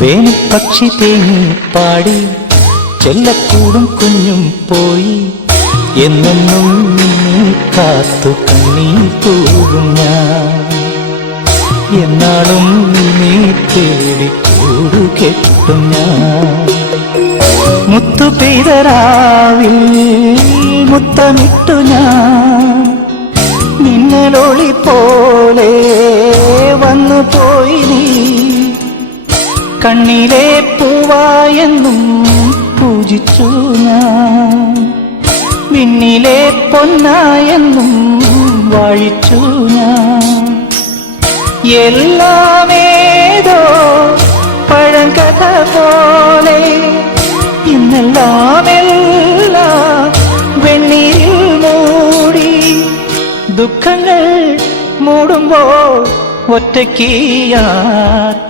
വേനൽപ്പക്ഷി തേങ്ങി പാടി ചെല്ലക്കൂടും കുഞ്ഞും പോയി എന്നെന്നും നിന്നെ കാത്തു കണ്ണീർ തൂകും ഞാൻ എന്നാളും നിന്നെ തേടി കൂടുകെട്ടും ഞാൻ മുത്തു പെയ്തരാവിൽ മുത്തമിട്ടു ഞാൻ മിന്നലൊളി പോലെ വന്നു പോയി നീ കണ്ണിലെ പൂവായെന്നും പൂജിച്ചു ഞാൻ മിന്നിലെ പൊന്നായെന്നും വാഴിച്ചു ഞാൻ എല്ലാമേതോ പഴങ്കഥ പോലെ ഇന്നെല്ലാം വെണ്ണീരിൽ മൂടി ദുഃഖങ്ങൾ മൂടുമ്പോൾ ഒറ്റയ്ക്ക് യാത്ര